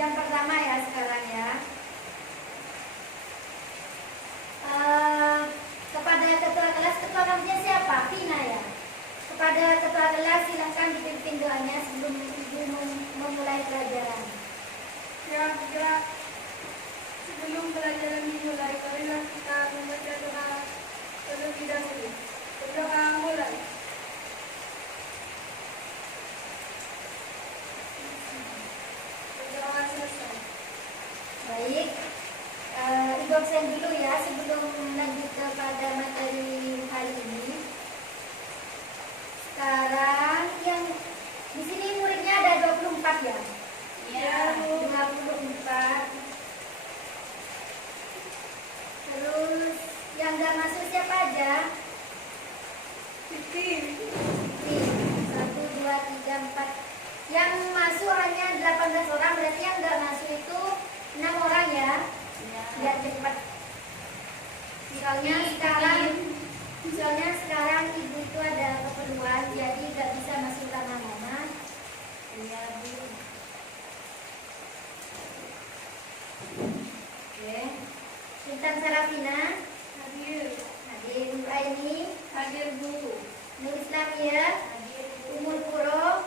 Yang pertama ya sekarang ya. Kepada ketua kelasnya siapa? Vina ya. Kepada ketua kelas silakan dipimpin doanya sebelum ibu memulai pelajaran. Ya, sebelum pelajaran dimulai, marilah kita membaca doa terlebih dahulu. Berdoa mulai. Berdoa selesai. Baik, ibu absen dulu ya sebelum lanjut kepada materi hari ini. Sekarang yang di sini muridnya ada 24 ya? Ya, 24. Terus yang nggak masuk siapa aja? Siti. 1, 2, 3, 4. Yang masuk hanya 18 orang, berarti yang nggak masuk itu 6 orang ya? Biar cepat. Soalnya sekarang ibu itu ada keperluan, jadi nggak bisa masuk lama-lama. Iya bu. Oke. Intan Sarafina. Hadir. Hadir. Bu Aini. Hadir Bu. Nur Islamia. Hadir Bu. Umul Puro.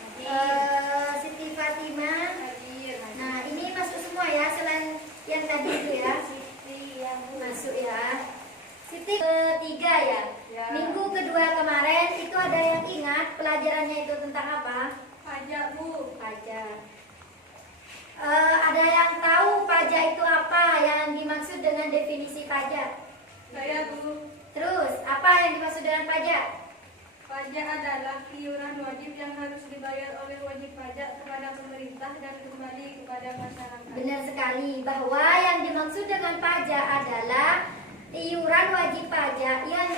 Hadir. Siti Fatimah. Hadir. Nah ini masuk semua ya, selain yang tadi itu ya. Siti yang Masuk ya. Siti ketiga ya. Ya. Minggu kedua kemarin itu ada yang ingat pelajarannya itu tentang apa? Pajak Bu. Pajak. Ada yang tahu pajak itu apa? Yang dimaksud dengan definisi pajak? Saya Bu. Terus apa yang dimaksud dengan pajak? Pajak adalah iuran wajib yang harus dibayar oleh wajib pajak kepada pemerintah dan kembali kepada masyarakat. Benar sekali, bahwa yang dimaksud dengan pajak adalah iuran wajib pajak yang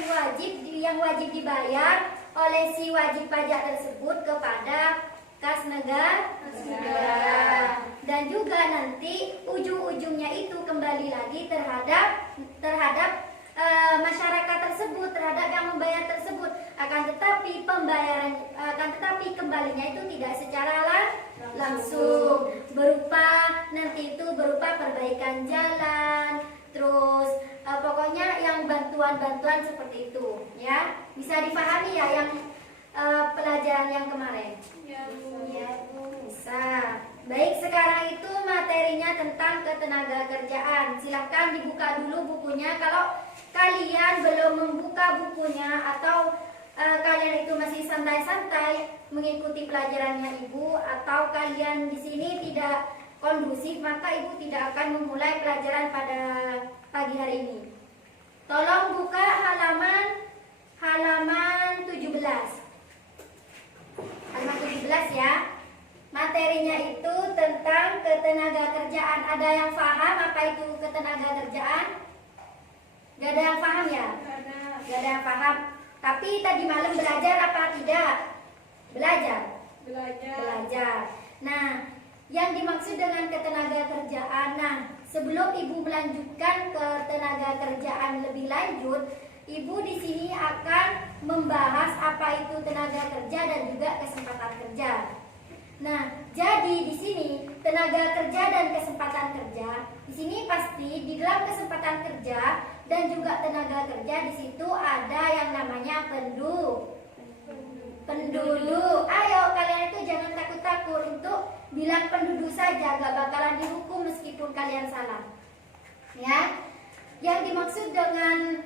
wajib dibayar oleh si wajib pajak tersebut kepada kas negara. Dan juga nanti ujung-ujungnya itu kembali lagi terhadap masyarakat tersebut, terhadap yang membayar tersebut. Akan tetapi kembalinya itu tidak secara langsung, nanti itu berupa perbaikan jalan, terus pokoknya yang bantuan-bantuan seperti itu ya. Bisa dipahami ya yang pelajaran yang kemarin? Ya Bu. Ya Bu, bisa. Baik, sekarang itu materinya tentang ketenagakerjaan. Silahkan dibuka dulu bukunya. Kalau kalian belum membuka bukunya atau kalian itu masih santai-santai mengikuti pelajarannya ibu, atau kalian di sini tidak kondusif, maka ibu tidak akan memulai pelajaran pada pagi hari ini. Tolong buka halaman 17. Halaman 17 ya. Materinya itu tentang ketenagakerjaan. Ada yang paham apa itu ketenagakerjaan? Gak ada yang paham ya? Gak ada yang paham. Tapi tadi malam belajar apa tidak? Belajar. Nah, yang dimaksud dengan ketenagakerjaan. Nah, sebelum ibu melanjutkan ketenagakerjaan lebih lanjut, ibu di sini akan membahas apa itu tenaga kerja dan juga kesempatan kerja. Nah, jadi di sini tenaga kerja dan kesempatan kerja, di sini pasti di dalam kesempatan kerja dan juga tenaga kerja di situ ada yang namanya penduduk. Ayo kalian itu jangan takut-takut untuk bilang penduduk saja, gak bakalan dihukum meskipun kalian salah. Ya, yang dimaksud dengan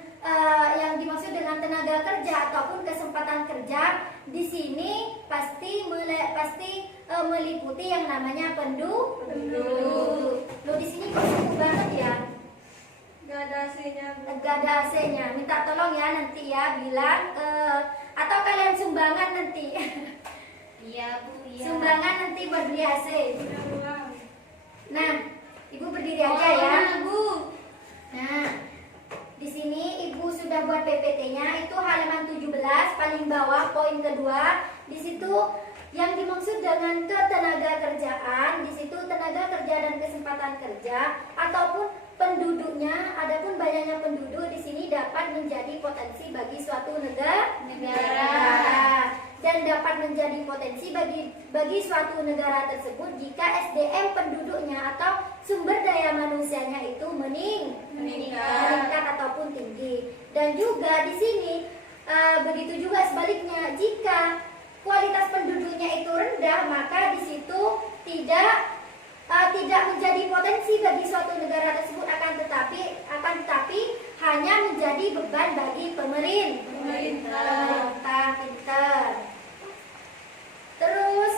tenaga kerja ataupun kesempatan kerja di sini pasti meliputi yang namanya penduduk. Lo di sini kok sepi banget ya? Gak ada AC-nya Bu. Gak ada AC-nya. Minta tolong ya nanti ya bilang atau kalian sumbangan nanti. Iya Bu, iya. Sumbangan nanti buat beli AC. Udah pulang. Nah, ibu berdiri aja ya. Bu. Nah, di sini ibu sudah buat PPT-nya, itu halaman 17 paling bawah poin kedua. Di situ yang dimaksud dengan ketenagakerjaan, di situ tenaga kerja dan kesempatan kerja ataupun penduduknya. Adapun banyaknya penduduk di sini dapat menjadi potensi bagi suatu negara. dan dapat menjadi potensi bagi suatu negara tersebut jika SDM penduduknya atau sumber daya manusianya itu meningkat ataupun tinggi. Dan juga di sini begitu juga sebaliknya, jika kualitas penduduknya itu rendah, maka di situ tidak menjadi potensi bagi suatu negara tersebut, akan tetapi hanya menjadi beban bagi pemerintah. Pinter. Terus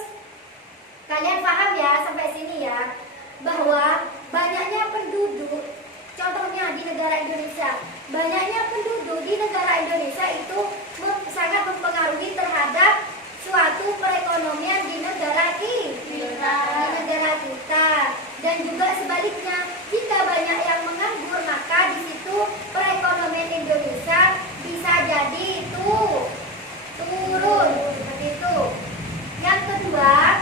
kalian paham ya sampai sini ya, bahwa banyaknya penduduk, contohnya di negara Indonesia, banyaknya penduduk di negara Indonesia itu sangat mempengaruhi terhadap suatu perekonomian di negara kita. Dan juga sebaliknya, jika banyak yang menganggur, maka di situ perekonomian Indonesia bisa jadi itu turun seperti itu. Yang kedua,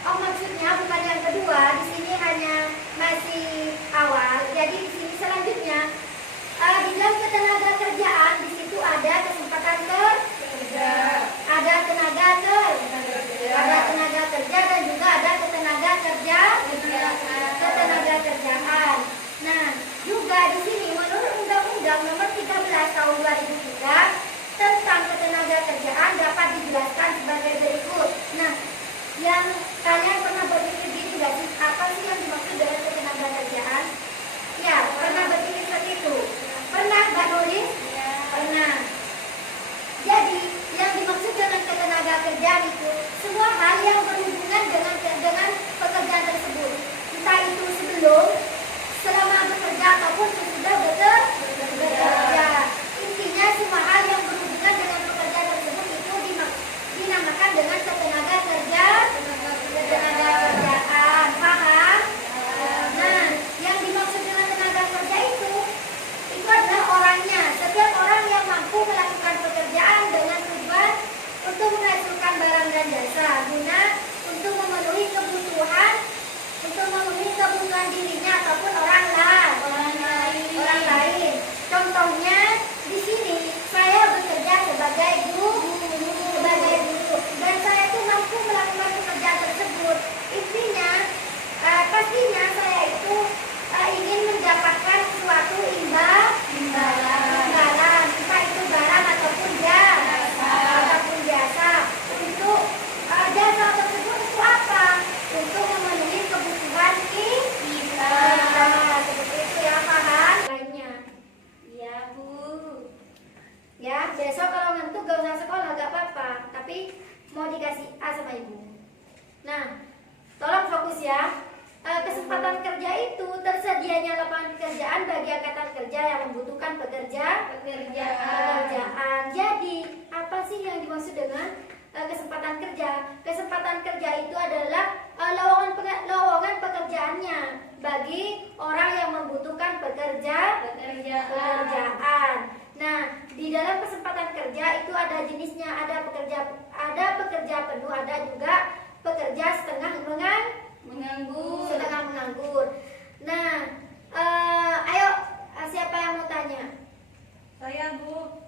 maksudnya bukan yang kedua, di sini hanya masih awal. Jadi di sini selanjutnya di dalam ketenaga kerjaan, di situ ada kesempatan kerja, ada tenaga kerja dan juga ada ketenaga kerjaan. Nah, juga di sini menurut Undang-Undang Nomor 13 Tahun 2003 tentang ketenaga kerjaan dapat dijelaskan sebagai berikut. Nah, yang kalian pernah berpikir gini nggak sih, apa sih yang dimaksud dengan ketenaga kerjaan? Ya, pernah berpikir seperti itu. Pernah, Mbak Nulis? Ya. Pernah. Jadi, yang dimaksud dengan ketenaga kerjaan itu semua hal yang berhubungan dengan pekerjaan tersebut. Entah itu sebelum, selama bekerja ataupun sesudah bekerja. Intinya semua hal yang berhubungan dengan pekerjaan tersebut itu dinamakan dengan ketenaga kerjaan. Paham? Nah, yang dimaksud dengan tenaga kerja itu adalah orangnya. Setiap orang yang mampu melakukan pekerjaan dengan tujuan untuk menghasilkan barang dan jasa guna untuk memenuhi kebutuhan dirinya ataupun orang lain. Contohnya di sini saya bekerja sebagai guru dan saya itu mampu melakukan pekerjaan tersebut. Intinya pastinya saya itu ingin mendapatkan suatu imbalan, entah itu barang ataupun jasa. Untuk jasa tersebut untuk apa? Untuk memenuhi kebutuhan kita. Seperti itu ya, paham? Lainnya. Iya, Bu. Ya, besok kalau ngantuk gak usah sekolah, gak apa-apa. Tapi mau dikasih A sama ibu. Nah, tolong fokus ya. Kesempatan kerja itu tersedianya lapangan pekerjaan bagi angkatan kerja yang membutuhkan pekerjaan. Jadi, apa sih yang dimaksud dengan kesempatan kerja? Kesempatan kerja itu adalah lowongan pekerjaannya bagi orang yang membutuhkan pekerjaan. Nah, di dalam kesempatan kerja itu ada jenisnya, ada pekerja penuh, ada juga pekerja setengah menganggur. Nah, ayo siapa yang mau tanya? Saya, Bu.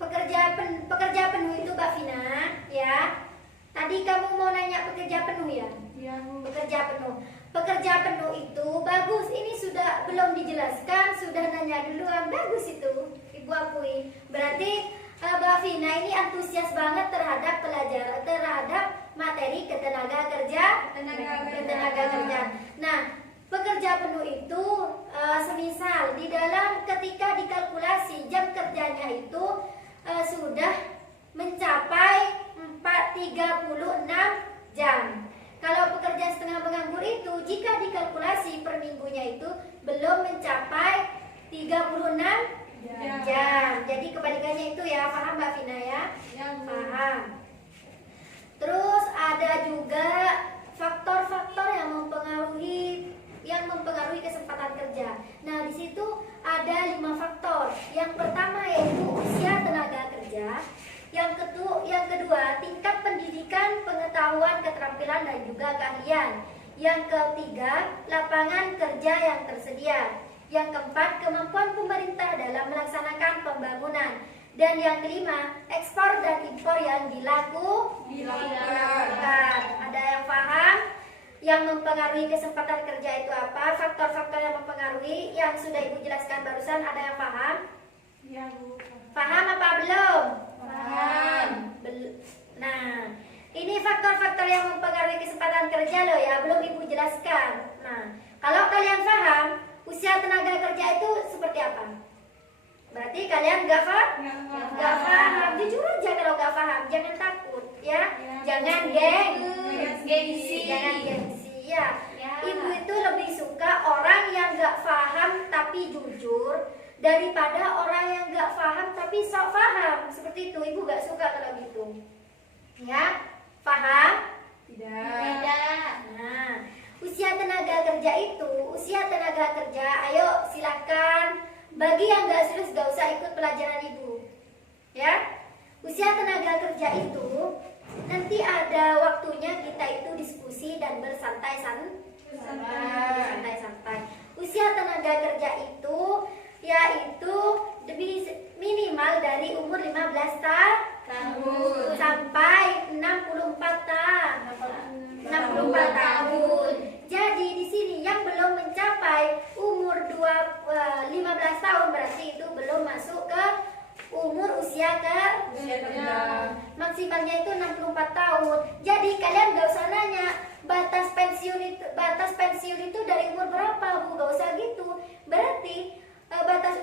Pekerja penuh itu Mbak Vina, ya. Tadi kamu mau nanya pekerja penuh ya? Iya, Bu. Pekerja penuh itu bagus. Ini sudah belum dijelaskan, sudah nanya duluan. Bagus itu, Ibu akui. Berarti Mbak Vina ini antusias banget terhadap materi ketenaga kerjaan. Nah, pekerja penuh itu semisal di dalam ketika dikalkulasi jam kerjanya itu sudah mencapai 36 jam. Kalau pekerja setengah menganggur itu jika dikalkulasi per minggunya itu belum mencapai 36 jam. Jadi kebalikannya itu ya, paham Mbak Vina ya? Paham. Terus ada juga faktor-faktor yang mempengaruhi kesempatan kerja. Nah, di situ ada 5 faktor. Yang pertama yaitu usia tenaga kerja. Yang kedua, tingkat pendidikan, pengetahuan, keterampilan dan juga keahlian. Yang ketiga, lapangan kerja yang tersedia. Yang keempat, kemampuan pemerintah dalam melaksanakan pembangunan. Dan yang kelima, ekspor dan impor yang dilakukan. Ada yang paham? Yang mempengaruhi kesempatan kerja itu apa? Faktor-faktor yang mempengaruhi yang sudah Ibu jelaskan barusan, ada yang paham? Ya, Bu. Paham apa belum? Paham. Nah, ini faktor-faktor yang mempengaruhi kesempatan kerja loh ya, belum Ibu jelaskan. Nah, kalau kalian paham, usia tenaga kerja itu seperti apa? Berarti kalian gak paham. Jujur aja kalau gak paham, jangan takut ya. Jangan gengsi. Jangan gengsi ya. Ibu itu lebih suka orang yang gak paham tapi jujur daripada orang yang gak paham tapi sok paham. Seperti itu, Ibu gak suka kalau gitu. Ya, paham? Tidak. Nah, usia tenaga kerja, ayo silakan. Bagi yang gak serius gak usah ikut pelajaran Ibu. Ya, usia tenaga kerja itu nanti ada waktunya kita itu diskusi dan bersantai-santai. Usia tenaga kerja itu yaitu minimal dari umur 15 tahun sampai 64 tahun. Jadi di sini yang belum mencapai umur 15 tahun berarti itu belum masuk ke umur usia kerja. Maksimalnya itu 64 tahun. Jadi kalian gak usah nanya batas pensiun itu dari umur berapa, Bu? Gak usah gitu. Berarti batas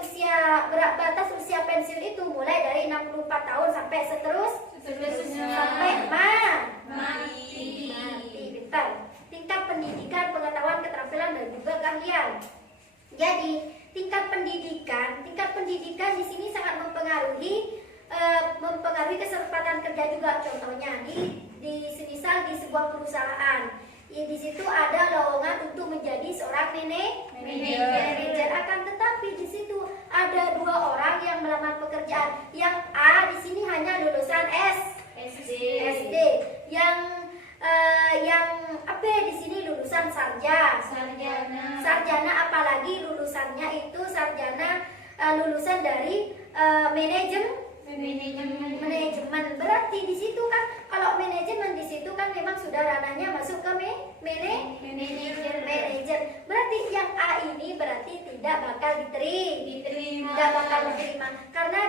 usia pensiun itu mulai dari 64 tahun sampai seterusnya sampai mati. Bentar. Tingkat pendidikan, pengetahuan, keterampilan dan juga keahlian. Jadi tingkat pendidikan di sini sangat mempengaruhi kesempatan kerja juga. Contohnya di semisal di sebuah perusahaan, di situ ada lowongan untuk menjadi seorang manajer. Akan tetapi di situ ada 2 orang yang melamar pekerjaan. Yang A di sini hanya lulusan SD. Yang B di sini lulusan sarjana, apalagi lulusannya itu sarjana lulusan dari manajemen. Berarti di situ kan kalau manajemen di situ kan memang sudah ranahnya masuk ke manajer. Berarti yang A ini berarti tidak bakal diterima. Karena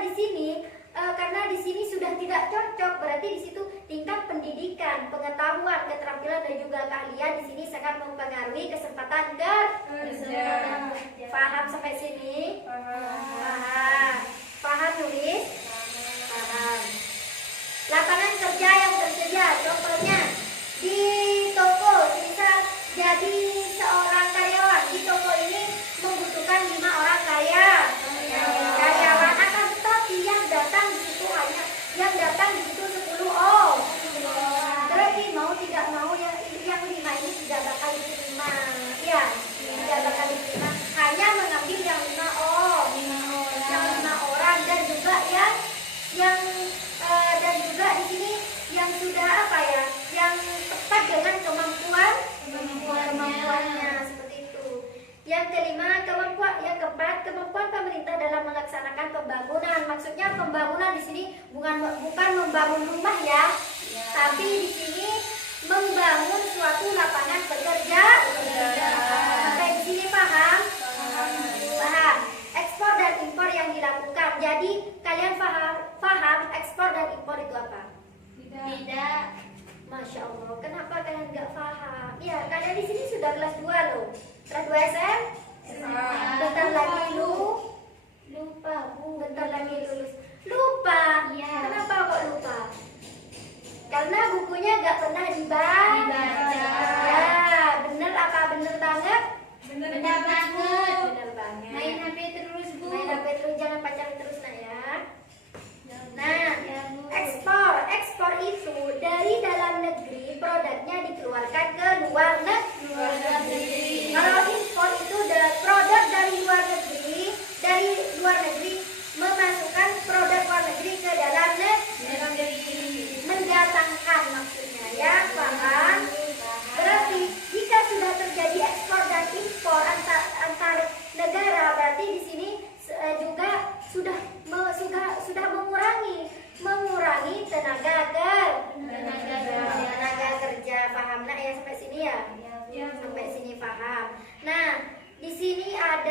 di sini sudah tidak cocok. Berarti di situ tingkat pendidikan, pengetahuan, keterampilan dan juga keahlian di sini sangat mempengaruhi kesempatan kerja. Paham sampai sini? Paham nulis? Paham. Lapangan kerja yang tersedia, contohnya di toko, misal jadi seorang karyawan di toko ini membutuhkan 5 orang karyawan. Akan tetapi yang datang di situ 10 orang. Berarti mau tidak mau yang 5 ini tidak bakal diterima. Ya, tidak bakal diterima. Hanya mengambil yang 5 orang. Yang 5 orang dan juga dan juga di sini yang sudah yang tepat dengan kemampuannya seperti itu. Yang keempat, kemampuan pemerintah dalam melaksanakan pembangunan. Maksudnya pembangunan di sini bukan membangun rumah ya, tapi di sini membangun suatu lapangan pekerjaan. Sampai di sini paham? Paham. Ekspor dan impor yang dilakukan. Jadi kalian paham ekspor dan impor itu apa? Tidak. Masya Allah, kenapa kalian nggak paham? Ya, kalian di sini sudah kelas 2 loh. Kelas 2 SM? Bentar lagi lupa, Bu. Bentar lagi lulus. Lupa? Iya. Kenapa kok lupa? Karena bukunya nggak pernah dibaca. Ya, bener apa bener banget? Benar banget. Bener banget. Main HP terus, Bu. Main HP terus, jangan pacaran terus nak ya. Nah, Ya, Bu. ekspor itu dari dalam negeri produknya dikeluarkan ke luar negeri. Kalau impor itu produk dari luar negeri memasukkan produk luar negeri ke dalam negeri. Mendatangkan maksudnya ya, paham? Berarti jika sudah terjadi ekspor dan impor antar negara,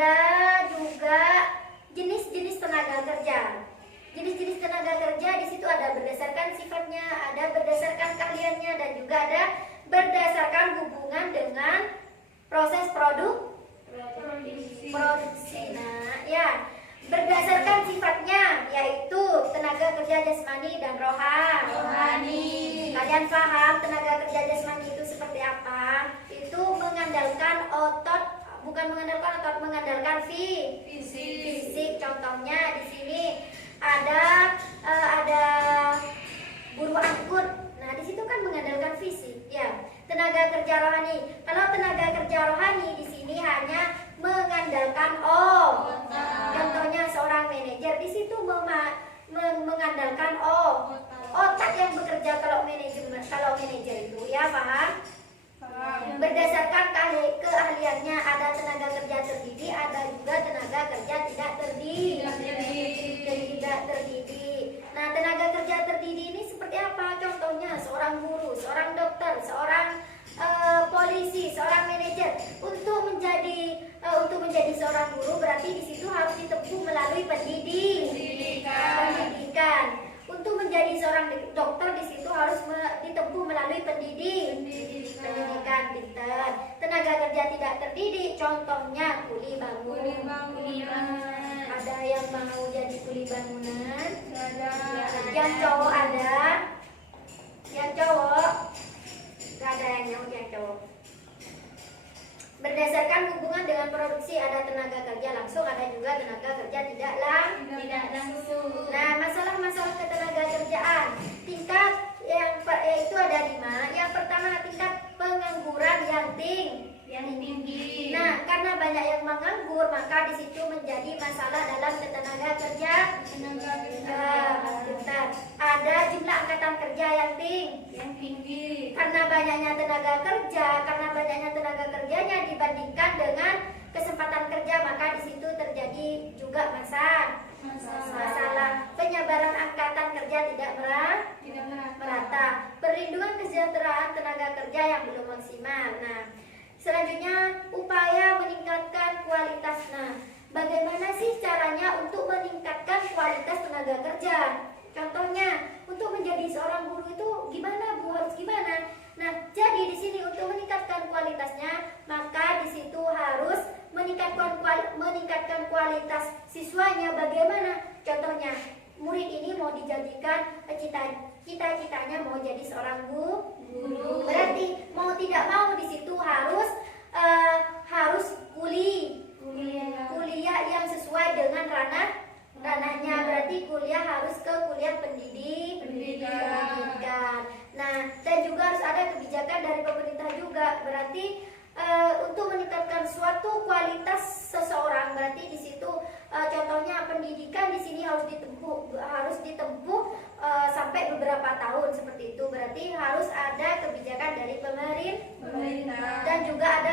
ada juga jenis-jenis tenaga kerja. Jenis-jenis tenaga kerja di situ ada berdasarkan sifatnya, ada berdasarkan keahliannya, dan juga ada berdasarkan hubungan dengan proses produksi. Nah, ya, berdasarkan sifatnya yaitu tenaga kerja jasmani dan rohani. Kalian paham tenaga kerja jasmani itu seperti apa? Itu mengandalkan otot, bukan mengandalkan otot, mengandalkan fisik. Contohnya di sini ada buruh angkut. Nah, di situ kan mengandalkan fisik, ya. Tenaga kerja rohani. Kalau tenaga kerja rohani di sini hanya mengandalkan contohnya seorang manajer di situ mengandalkan otak yang bekerja kalau manajer itu, ya, paham? Berdasarkan keahliannya ada tenaga kerja terdidik, ada juga tenaga kerja tidak terdidik. Nah, tenaga kerja terdidik ini seperti apa? Contohnya seorang guru, seorang dokter, seorang polisi, seorang manajer. Untuk menjadi seorang guru berarti di situ harus ditempuh melalui pendidikan. Untuk menjadi seorang dokter di situ harus ditempuh melalui pendidikan. Tenaga kerja tidak terdidik contohnya kuli bangun. Ada yang mau jadi kuli bangunan? Yang cowok ada? Yang cowok? Gak ada yang cowok. Berdasarkan hubungan dengan produksi ada tenaga kerja langsung, ada juga tenaga kerja tidak langsung. Nah, masalah-masalah ketenaga kerjaan tingkat itu ada 5. Yang pertama tingkat pengangguran yang tinggi. Nah, karena banyak yang menganggur maka di situ menjadi masalah dalam ketenaga kerja. Ada jumlah angkatan kerja yang tinggi. Karena banyaknya tenaga kerjanya dibandingkan dengan kesempatan kerja maka di situ terjadi juga masalah. Penyebaran angkatan kerja tidak merata. Perlindungan kesejahteraan tenaga kerja yang belum maksimal. Nah, selanjutnya upaya meningkatkan kualitas. Nah, bagaimana sih caranya untuk meningkatkan kualitas tenaga kerja? Contohnya, untuk menjadi seorang guru itu gimana, Bu? Harus gimana? Nah, jadi di sini untuk meningkatkan kualitasnya, maka di situ harus meningkatkan kualitas siswanya. Bagaimana? Contohnya, murid ini mau dijadikan cita-citanya mau jadi seorang guru. Berarti mau tidak mau di situ harus kuliah yang sesuai dengan ranahnya. Berarti kuliah harus ke kuliah pendidikan. Nah, dan juga harus ada kebijakan dari pemerintah juga. Berarti untuk meningkatkan suatu kualitas seseorang, berarti di situ contohnya pendidikan di sini harus ditempuh sampai beberapa tahun seperti itu. Berarti harus ada kebijakan dari pemerintah dan juga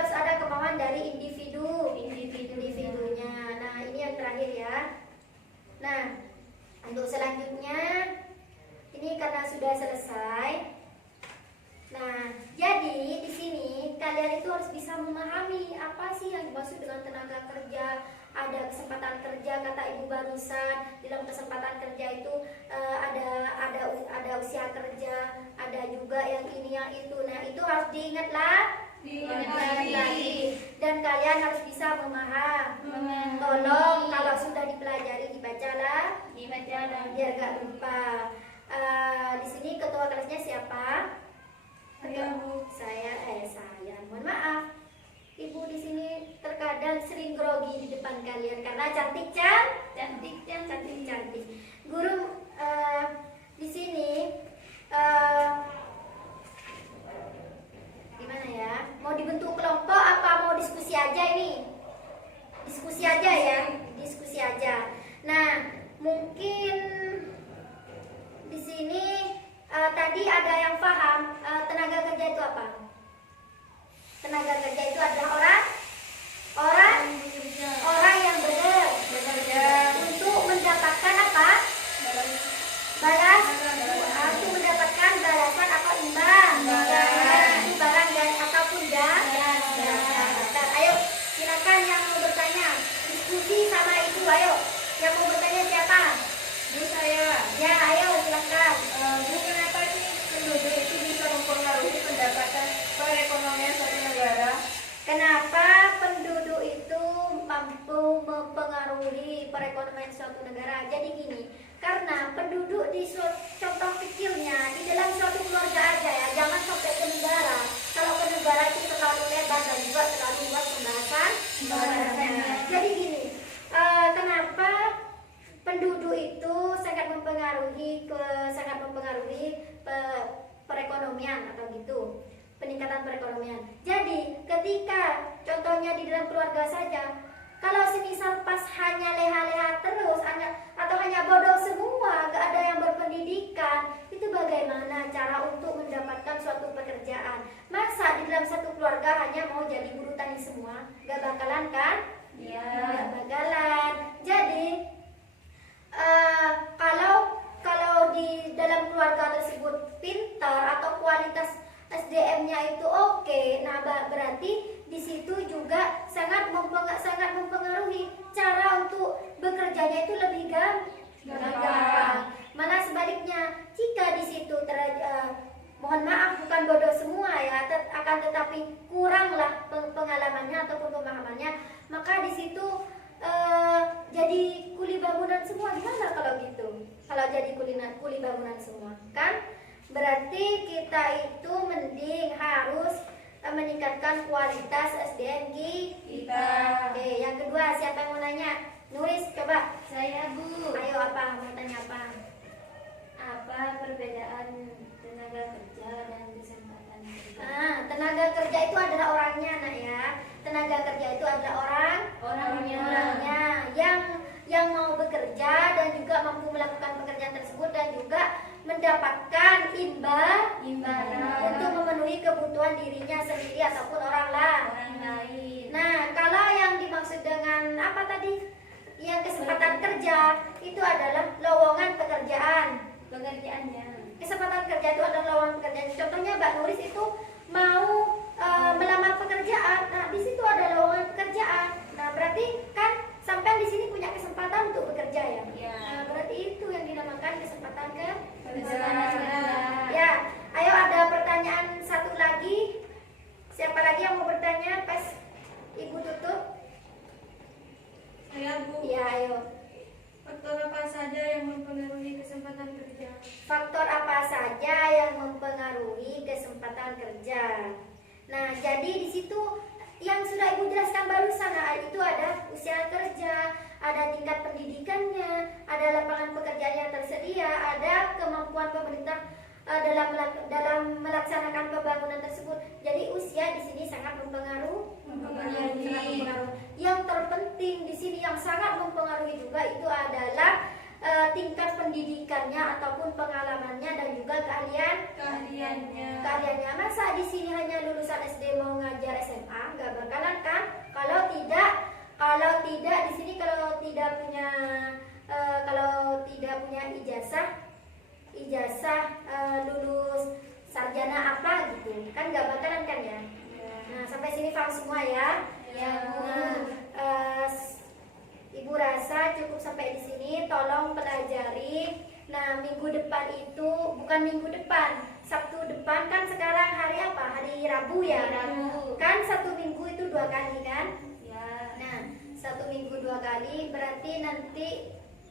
harus ada kemauan dari individunya. Nah, ini yang terakhir ya. Nah, untuk selanjutnya ini karena sudah selesai. Nah, jadi di sini kalian itu harus bisa memahami apa sih yang dimaksud dengan tenaga kerja. Ada kesempatan kerja kata Ibu barusan. Dalam kesempatan kerja itu ada usia kerja, ada juga yang ini yang itu. Nah, itu harus diingat lagi. Dan kalian harus bisa memahami. Tolong kalau sudah dipelajari dibacalah biar gak lupa. Di sini ketua kelasnya siapa? Saya. Mohon maaf. Ibu di sini terkadang sering grogi di depan kalian karena cantik. Guru di sini gimana ya? Mau dibentuk kelompok apa mau diskusi aja ini? Diskusi aja. Nah, mungkin di sini tadi ada yang paham tenaga kerja itu apa? Tenaga kerja itu adalah orang yang bekerja untuk mendapatkan apa? Untuk mendapatkan balasan atau imbang. Itu barang dan ataupun jasa. Ayo, silakan yang suatu negara. Jadi gini, karena penduduk di contoh kecilnya di dalam suatu keluarga aja ya, jangan sampai ke negara. Kalau ke negara itu terlalu lebar dan juga terlalu luas pembahasannya. Jadi gini, kenapa penduduk itu sangat mempengaruhi perekonomian atau gitu, peningkatan perekonomian. Jadi ketika contohnya di dalam keluarga saja, kalau semisal pas hanya leha-leha terus atau hanya bodoh semua, gak ada yang berpendidikan, itu bagaimana cara untuk mendapatkan suatu pekerjaan? Masa di dalam satu keluarga hanya mau jadi buruh tani semua? Gak bakalan kan? Ya. Gak bakalan. Jadi kalau di dalam keluarga tersebut pintar atau kualitas SDM-nya itu oke, nah berarti di situ juga sangat mempengaruhi cara untuk bekerjanya itu lebih gampang. Malah sebaliknya, jika di situ mohon maaf bukan bodoh semua ya, akan tetapi kuranglah pengalamannya ataupun pemahamannya, maka di situ jadi kuli bangunan semua. Gimana kalau gitu? Kalau jadi kuli bangunan semua, kan? Berarti kita itu mending harus meningkatkan kualitas SDM kita. Oke, yang kedua siapa yang mau nanya? Nulis coba. Saya, Bu. Ayo apa? Mau tanya apa? Apa perbedaan tenaga kerja dan kesempatan kerja? Tenaga kerja itu adalah orangnya, nak ya. Tenaga kerja itu adalah orangnya yang mau bekerja dan juga mampu melakukan pekerjaan tersebut dan juga mendapatkan imbalan untuk memenuhi kebutuhan dirinya sendiri ataupun orang lain. Nah, kalau yang dimaksud dengan apa tadi? Yang kesempatan kerja itu adalah lowongan pekerjaannya. Kesempatan kerja itu adalah lowongan pekerjaan. Contohnya Mbak Nuris itu mau melamar pekerjaan. Nah, di situ ada lowongan pekerjaan. Nah, berarti kan sampai di sini punya kesempatan untuk bekerja ya. Nah, berarti itu yang dinamakan kesempatan kerja. Ya, ayo ada pertanyaan satu lagi. Siapa lagi yang mau bertanya? Pas Ibu tutup. Saya, Bu. Ya, ayo. Faktor apa saja yang mempengaruhi kesempatan kerja? Faktor apa saja yang mempengaruhi kesempatan kerja? Nah, jadi di situ yang sudah Ibu jelaskan barusan, itu ada usia kerja, ada tingkat pendidikannya, ada lapangan pekerjaan yang tersedia, ada kemampuan pemerintah dalam melaksanakan pembangunan tersebut. Jadi usia di sini sangat mempengaruhi. Yang terpenting di sini yang sangat mempengaruhi juga itu adalah tingkat pendidikannya ataupun pengalamannya dan juga keahliannya. Masa di sini hanya lulusan SD mau ngajar SMA? Nggak bakalan kan? Kalau tidak di sini kalau tidak punya ijazah lulus sarjana apa gitu kan, nggak bakalan kan ya. Nah, sampai sini paham semua ya. Ibu rasa cukup sampai di sini. Tolong pelajari. Nah, minggu depan itu bukan minggu depan, Sabtu depan kan sekarang hari apa? Hari Rabu ya. Kan satu minggu itu 2 kali kan? Nah, 1 minggu 2 kali berarti nanti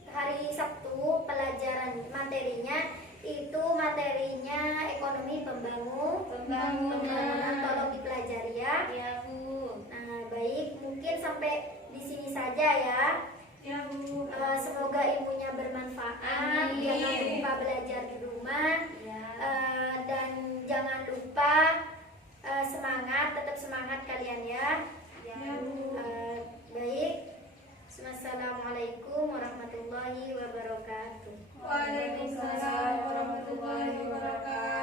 hari Sabtu pelajaran materinya ekonomi pembangunan. Tolong dipelajari ya. Nah, baik, mungkin sampai di sini saja ya. Ya, Bu. Semoga ilmunya bermanfaat. Jangan lupa belajar di rumah. Dan jangan lupa tetap semangat kalian ya. Baik. Assalamualaikum warahmatullahi wabarakatuh. Waalaikumsalam warahmatullahi wabarakatuh.